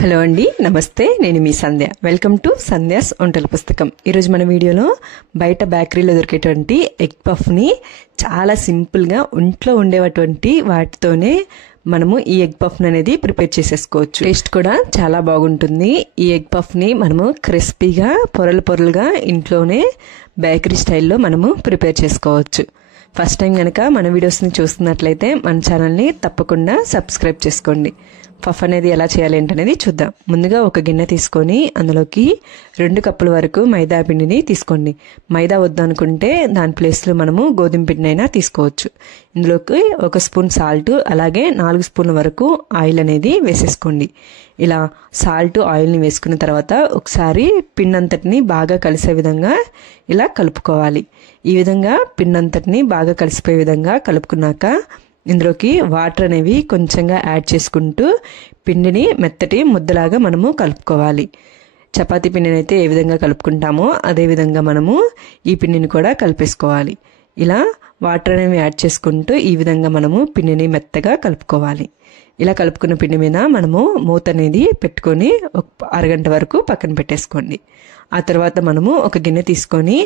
Hello అండి, నమస్తే. నేను మీ సంధ్య. వెల్కమ్ టు సంధ్యాస్ వంటల పుస్తకం. ఈరోజు మన వీడియోలో బయట బేకరీలో దొరికేటువంటి ఎగ్ పఫ్ని చాలా సింపుల్గా ఇంట్లో ఉండేటువంటి వాటితోనే మనము ఈ ఎగ్ పఫ్ అనేది ప్రిపేర్ చేసేసుకోవచ్చు. టేస్ట్ కూడా చాలా బాగుంటుంది. ఈ ఎగ్ పఫ్ని మనము క్రిస్పీగా పొరలుగా ఇంట్లోనే బేకరీ స్టైల్లో మనము ప్రిపేర్ చేసుకోవచ్చు. ఫస్ట్ టైం కనుక మన వీడియోస్ని చూస్తున్నట్లయితే మన ఛానల్ని తప్పకుండా సబ్స్క్రైబ్ చేసుకోండి. పఫ్ అనేది ఎలా చేయాలి ఏంటనేది చూద్దాం. ముందుగా ఒక గిన్నె తీసుకొని అందులోకి 2 కప్పుల వరకు మైదా పిండిని తీసుకోండి. మైదా వద్దు అనుకుంటే దాని ప్లేస్లో మనము గోధుమ పిండిని అయినా తీసుకోవచ్చు. ఇందులోకి 1 స్పూన్ సాల్ట్, అలాగే 4 స్పూన్ల వరకు ఆయిల్ అనేది వేసేసుకోండి. ఇలా సాల్ట్ ఆయిల్ని వేసుకున్న తర్వాత ఒకసారి పిండి అంతటిని బాగా కలిసే విధంగా ఇలా కలుపుకోవాలి. ఈ విధంగా పిండి అంతటిని బాగా కలిసిపోయే విధంగా కలుపుకున్నాక ఇందులోకి వాటర్ అనేవి కొంచెంగా యాడ్ చేసుకుంటూ పిండిని మెత్తటి ముద్దలాగా మనము కలుపుకోవాలి. చపాతీ పిండిని అయితే ఏ విధంగా కలుపుకుంటామో అదే విధంగా మనము ఈ పిండిని కూడా కలిపేసుకోవాలి. ఇలా వాటర్ అనేవి యాడ్ చేసుకుంటూ ఈ విధంగా మనము పిండిని మెత్తగా కలుపుకోవాలి. ఇలా కలుపుకున్న పిండి మీద మనము మూత అనేది పెట్టుకొని ఒక అరగంట వరకు పక్కన పెట్టేసుకోండి. ఆ తర్వాత మనము ఒక గిన్నె తీసుకొని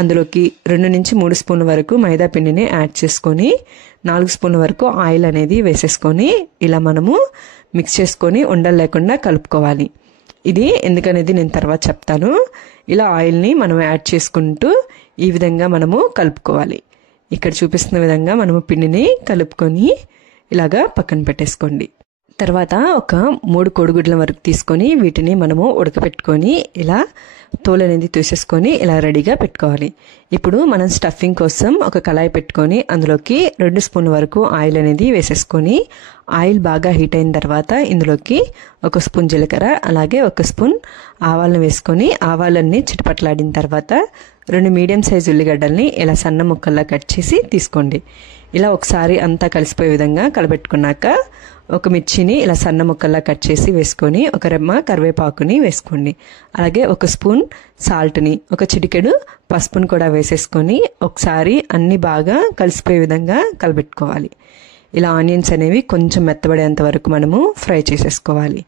అందులోకి 2 నుంచి 3 స్పూన్ల వరకు మైదా పిండిని యాడ్ చేసుకొని 4 స్పూన్ల వరకు ఆయిల్ అనేది వేసేసుకొని ఇలా మనము మిక్స్ చేసుకొని ఉండలు లేకుండా కలుపుకోవాలి. ఇది ఎందుకనేది నేను తర్వాత చెప్తాను. ఇలా ఆయిల్ని మనం యాడ్ చేసుకుంటూ ఈ విధంగా మనము కలుపుకోవాలి. ఇక్కడ చూపిస్తున్న విధంగా మనము పిండిని కలుపుకొని ఇలాగా పక్కన పెట్టేసుకోండి. తర్వాత ఒక 3 కోడిగుడ్ల వరకు తీసుకొని వీటిని మనము ఉడకపెట్టుకొని ఇలా తోలు అనేది తీసేసుకొని ఇలా రెడీగా పెట్టుకోవాలి. ఇప్పుడు మనం స్టఫింగ్ కోసం ఒక కళాయి పెట్టుకొని అందులోకి 2 స్పూన్ల వరకు ఆయిల్ అనేది వేసేసుకొని ఆయిల్ బాగా హీట్ అయిన తర్వాత ఇందులోకి 1 స్పూన్ జీలకర్ర, అలాగే 1 స్పూన్ ఆవాలను వేసుకొని ఆవాలన్నీ చిటపట్లాడిన తర్వాత 2 మీడియం సైజు ఉల్లిగడ్డల్ని ఇలా సన్న ముక్కల్లా కట్ చేసి తీసుకోండి. ఇలా ఒకసారి అంతా కలిసిపోయే విధంగా కలబెట్టుకున్నాక 1 మిర్చిని ఇలా సన్న ముక్కల్లా కట్ చేసి వేసుకొని 1 రెమ్మ కరివేపాకుని వేసుకోండి. అలాగే 1 స్పూన్ సాల్ట్ని, 1 చిటికెడు పసుపుని కూడా వేసేసుకొని ఒకసారి అన్ని బాగా కలిసిపోయే విధంగా కలబెట్టుకోవాలి. ఇలా ఆనియన్స్ అనేవి కొంచెం మెత్తబడేంత వరకు మనము ఫ్రై చేసేసుకోవాలి.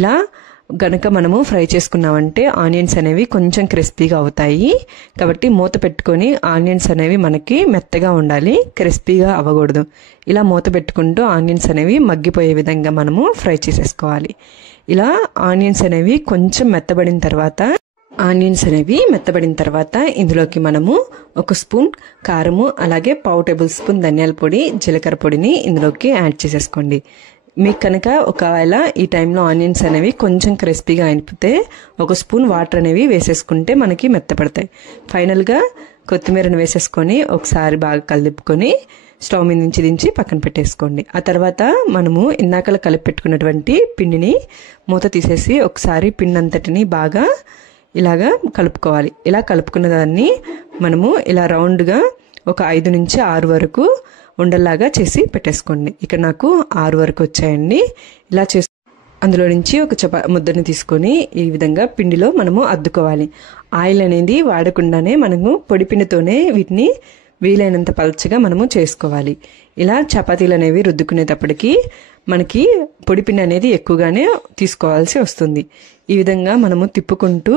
ఇలా గనక మనము ఫ్రై చేసుకున్నామంటే ఆనియన్స్ అనేవి కొంచెం క్రిస్పీగా అవుతాయి. కాబట్టి మూత పెట్టుకొని ఆనియన్స్ అనేవి మనకి మెత్తగా ఉండాలి, క్రిస్పీగా అవ్వకూడదు. ఇలా మూత పెట్టుకుంటూ ఆనియన్స్ అనేవి మగ్గిపోయే విధంగా మనము ఫ్రై చేసేసుకోవాలి. ఇలా ఆనియన్స్ అనేవి కొంచెం మెత్తబడిన తర్వాత ఇందులోకి మనము 1 స్పూన్ కారము, అలాగే 1/2 టేబుల్ స్పూన్ ధనియాల పొడి, జీలకర్ర పొడిని ఇందులోకి యాడ్ చేసేసుకోండి. మీకు కనుక ఒకవేళ ఈ టైంలో ఆనియన్స్ అనేవి కొంచెం క్రిస్పీగా అయిపోతే 1 స్పూన్ వాటర్ అనేవి వేసేసుకుంటే మనకి మెత్తపడతాయి. ఫైనల్గా కొత్తిమీరను వేసేసుకొని ఒకసారి బాగా కలుపుకొని స్టవ్ మీద నుంచి దించి పక్కన పెట్టేసుకోండి. ఆ తర్వాత మనము ఇందాకలా కలిపి పెట్టుకున్నటువంటి పిండిని మూత తీసేసి ఒకసారి పిండి అంతటిని బాగా ఇలాగా కలుపుకోవాలి. ఇలా కలుపుకున్న దాన్ని మనము ఇలా రౌండ్గా ఒక 5 నుంచి 6 వరకు ఉండల్లాగా చేసి పెట్టేసుకోండి. ఇక్కడ నాకు 6 వరకు వచ్చాయండి. ఇలా చేసి అందులో నుంచి ఒక ముద్దని తీసుకొని ఈ విధంగా పిండిలో మనము అద్దుకోవాలి. ఆయిల్ అనేది వాడకుండానే మనము పొడి పిండితోనే వీటిని వీలైనంత పలచగా మనము చేసుకోవాలి. ఇలా చపాతీలు అనేవి రుద్దుకునేటప్పటికి మనకి పొడిపిండి అనేది ఎక్కువగానే తీసుకోవాల్సి వస్తుంది. ఈ విధంగా మనము తిప్పుకుంటూ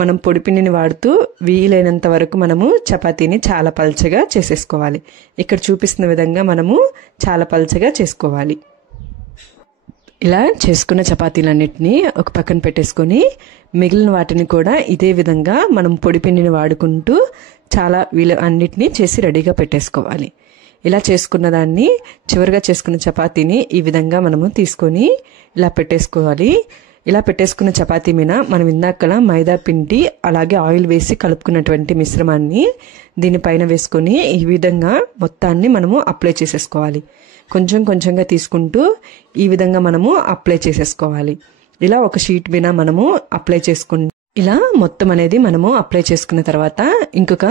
మనం పొడిపిండిని వాడుతూ వీలైనంత వరకు మనము చపాతీని చాలా పలచగా చేసేసుకోవాలి. ఇక్కడ చూపిస్తున్న విధంగా మనము చాలా పలచగా చేసుకోవాలి. ఇలా చేసుకున్న చపాతీలన్నిటినీ ఒక పక్కన పెట్టేసుకొని మిగిలిన వాటిని కూడా ఇదే విధంగా మనం పొడిపిండిని వాడుకుంటూ చాలా అన్నిటినీ చేసి రెడీగా పెట్టేసుకోవాలి. ఇలా చేసుకున్న దాన్ని చివరిగా చేసుకున్న చపాతీని ఈ విధంగా మనము తీసుకొని ఇలా పెట్టేసుకోవాలి. ఇలా పెట్టేసుకున్న చపాతీ మీద మనం ఇందాకల మైదా పిండి అలాగే ఆయిల్ వేసి కలుపుకున్నటువంటి మిశ్రమాన్ని దీనిపైన వేసుకొని ఈ విధంగా మొత్తాన్ని మనము అప్లై చేసేసుకోవాలి. కొంచెం కొంచెంగా తీసుకుంటూ ఈ విధంగా మనము అప్లై చేసేసుకోవాలి. ఇలా ఒక షీట్ మీద మనము అప్లై చేసుకుంటాం. ఇలా మొత్తం అనేది మనము అప్లై చేసుకున్న తర్వాత ఇంకొక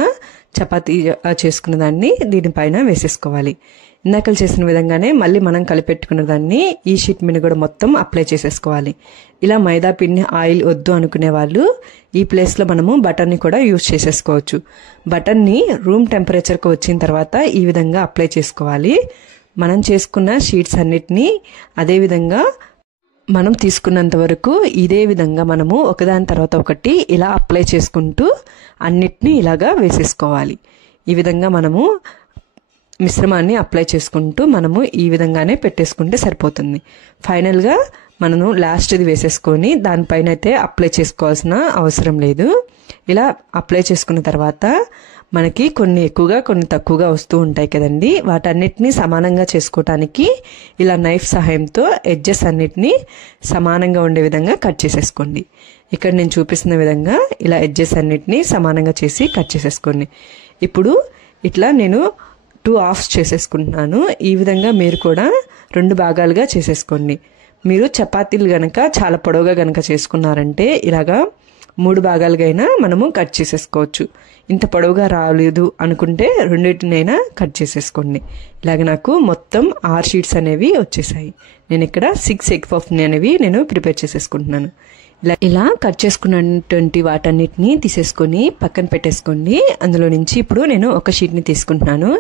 చపాతీ చేసుకున్న దాన్ని దీనిపైన వేసేసుకోవాలి. ఇందాకలు చేసిన విధంగానే మళ్ళీ మనం కలిపెట్టుకున్న దాన్ని ఈ షీట్ మీద కూడా మొత్తం అప్లై చేసేసుకోవాలి. ఇలా మైదా పిండి ఆయిల్ వద్దు అనుకునే వాళ్ళు ఈ ప్లేస్లో మనము బటర్ని కూడా యూజ్ చేసేసుకోవచ్చు. బటర్ని రూమ్ టెంపరేచర్కి వచ్చిన తర్వాత ఈ విధంగా అప్లై చేసుకోవాలి. మనం చేసుకున్న షీట్స్ అన్నిటినీ అదేవిధంగా మనం తీసుకున్నంత వరకు ఇదే విధంగా మనము ఒకదాని తర్వాత ఒకటి ఇలా అప్లై చేసుకుంటూ అన్నిటినీ ఇలాగా వేసేసుకోవాలి. ఈ విధంగా మనము మిశ్రమాన్ని అప్లై చేసుకుంటూ మనము ఈ విధంగానే పెట్టేసుకుంటే సరిపోతుంది. ఫైనల్గా మనము లాస్ట్ది వేసేసుకొని దానిపైన అయితే అప్లై చేసుకోవాల్సిన అవసరం లేదు. ఇలా అప్లై చేసుకున్న తర్వాత మనకి కొన్ని ఎక్కువగా కొన్ని తక్కువగా వస్తూ ఉంటాయి కదండి, వాటన్నిటిని సమానంగా చేసుకోవటానికి ఇలా నైఫ్ సహాయంతో ఎడ్జెస్ అన్నిటినీ సమానంగా ఉండే విధంగా కట్ చేసేసుకోండి. ఇక్కడ నేను చూపిస్తున్న విధంగా ఇలా ఎడ్జెస్ అన్నిటినీ సమానంగా చేసి కట్ చేసేసుకోండి. ఇప్పుడు ఇట్లా నేను 2 హాఫ్స్ చేసేసుకుంటున్నాను. ఈ విధంగా మీరు కూడా 2 భాగాలుగా చేసేసుకోండి. మీరు చపాతీలు గనక చాలా పొడవుగా గనక చేసుకున్నారంటే ఇలాగా 3 భాగాలుగా అయినా మనము కట్ చేసేసుకోవచ్చు. ఇంత పొడవుగా రాలేదు అనుకుంటే రెండింటినైనా కట్ చేసేసుకోండి. ఇలాగ నాకు మొత్తం 6 షీట్స్ అనేవి వచ్చేసాయి. నేను ఇక్కడ 6 ఎగ్ పఫ్ని అనేవి నేను ప్రిపేర్ చేసేసుకుంటున్నాను. ఇలా కట్ చేసుకున్నటువంటి వాటన్నిటిని తీసేసుకొని పక్కన పెట్టేసుకోండి. అందులో నుంచి ఇప్పుడు నేను ఒక షీట్ని తీసుకుంటున్నాను.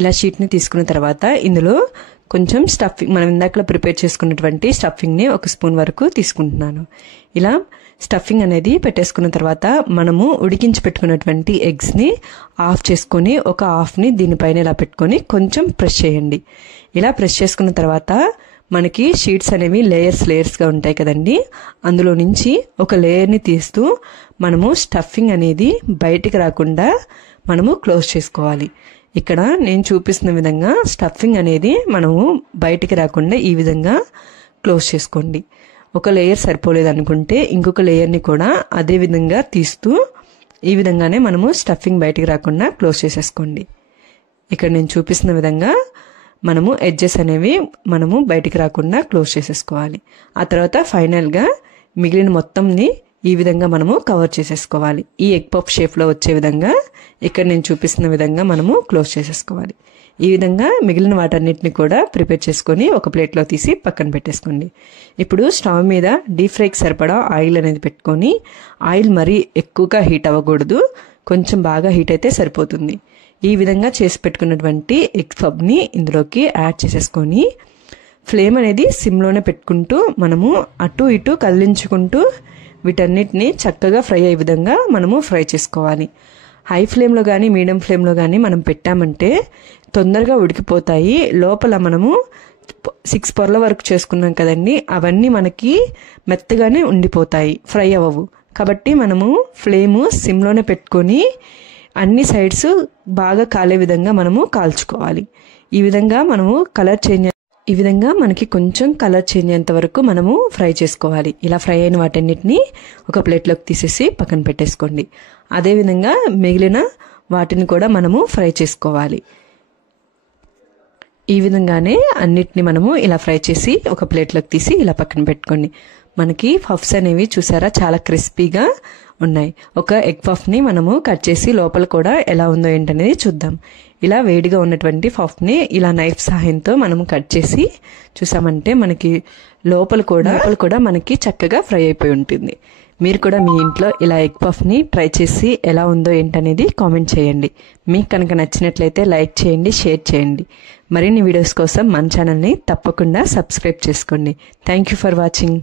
ఇలా షీట్ని తీసుకున్న తర్వాత ఇందులో కొంచెం స్టఫింగ్, మనం ఇందాకలో ప్రిపేర్ చేసుకున్నటువంటి స్టఫింగ్ని 1 స్పూన్ వరకు తీసుకుంటున్నాను. ఇలా స్టఫింగ్ అనేది పెట్టేసుకున్న తర్వాత మనము ఉడికించి పెట్టుకున్నటువంటి ఎగ్స్ని ఆఫ్ చేసుకొని ఒక హాఫ్ని దీనిపైన ఇలా పెట్టుకొని కొంచెం ప్రెస్ చేయండి. ఇలా ప్రెస్ చేసుకున్న తర్వాత మనకి షీట్స్ అనేవి లేయర్స్గా ఉంటాయి కదండి, అందులో నుంచి ఒక లేయర్ని తీస్తూ మనము స్టఫింగ్ అనేది బయటికి రాకుండా మనము క్లోజ్ చేసుకోవాలి. ఇక్కడ నేను చూపిస్తున్న విధంగా స్టఫింగ్ అనేది మనము బయటికి రాకుండా ఈ విధంగా క్లోజ్ చేసుకోండి. ఒక లేయర్ సరిపోలేదు అనుకుంటే ఇంకొక లేయర్ని కూడా అదే విధంగా తీస్తూ ఈ విధంగానే మనము స్టఫింగ్ బయటికి రాకుండా క్లోజ్ చేసేసుకోండి. ఇక్కడ నేను చూపిస్తున్న విధంగా మనము ఎడ్జెస్ అనేవి మనము బయటికి రాకుండా క్లోజ్ చేసేసుకోవాలి. ఆ తర్వాత ఫైనల్గా మిగిలిన మొత్తంని ఈ విధంగా మనము కవర్ చేసేసుకోవాలి. ఈ ఎగ్ పఫ్ షేప్లో వచ్చే విధంగా ఇక్కడ నేను చూపిస్తున్న విధంగా మనము క్లోజ్ చేసేసుకోవాలి. ఈ విధంగా మిగిలిన వాటన్నిటిని కూడా ప్రిపేర్ చేసుకొని ఒక ప్లేట్లో తీసి పక్కన పెట్టేసుకోండి. ఇప్పుడు స్టవ్ మీద డీప్ ఫ్రైకి సరిపడా ఆయిల్ అనేది పెట్టుకొని, ఆయిల్ మరీ ఎక్కువగా హీట్ అవ్వకూడదు, కొంచెం బాగా హీట్ అయితే సరిపోతుంది. ఈ విధంగా చేసి పెట్టుకున్నటువంటి ఎగ్ పఫ్ని ఇందులోకి యాడ్ చేసేసుకొని ఫ్లేమ్ అనేది సిమ్లోనే పెట్టుకుంటూ మనము అటు ఇటు కదిలించుకుంటూ వీటన్నిటిని చక్కగా ఫ్రై అయ్యే విధంగా మనము ఫ్రై చేసుకోవాలి. హై ఫ్లేమ్లో కానీ మీడియం ఫ్లేమ్లో కానీ మనం పెట్టామంటే తొందరగా ఉడికిపోతాయి. లోపల మనము 6 పొరల వరకు చేసుకున్నాం కదండి, అవన్నీ మనకి మెత్తగానే ఉండిపోతాయి, ఫ్రై అవ్వవు. కాబట్టి మనము ఫ్లేము సిమ్లోనే పెట్టుకొని అన్ని సైడ్స్ బాగా కాలే విధంగా మనము కాల్చుకోవాలి. ఈ విధంగా మనము ఈ విధంగా మనకి కొంచెం కలర్ చేంజ్ అయ్యేంత వరకు మనము ఫ్రై చేసుకోవాలి. ఇలా ఫ్రై అయిన వాటన్నిటిని ఒక ప్లేట్లోకి తీసేసి పక్కన పెట్టేసుకోండి. అదేవిధంగా మిగిలిన వాటిని కూడా మనము ఫ్రై చేసుకోవాలి. ఈ విధంగానే అన్నిటిని మనము ఇలా ఫ్రై చేసి ఒక ప్లేట్లోకి తీసి ఇలా పక్కన పెట్టుకోండి. మనకి పఫ్స్ అనేవి చూసారా చాలా క్రిస్పీగా ఉన్నాయి. ఒక ఎగ్ పఫ్ని మనము కట్ చేసి లోపల కూడా ఎలా ఉందో ఏంటనేది చూద్దాం. ఇలా వేడిగా ఉన్నటువంటి పఫ్ని ఇలా నైఫ్ సహాయంతో మనము కట్ చేసి చూసామంటే మనకి లోపల కూడా మనకి చక్కగా ఫ్రై అయిపోయి ఉంటుంది. మీరు కూడా మీ ఇంట్లో ఇలా ఎగ్ పఫ్ని ట్రై చేసి ఎలా ఉందో ఏంటనేది కామెంట్ చేయండి. మీకు కనుక నచ్చినట్లయితే లైక్ చేయండి, షేర్ చేయండి. మరిన్ని వీడియోస్ కోసం మన ఛానల్ని తప్పకుండా సబ్స్క్రైబ్ చేసుకోండి. Thank you for watching.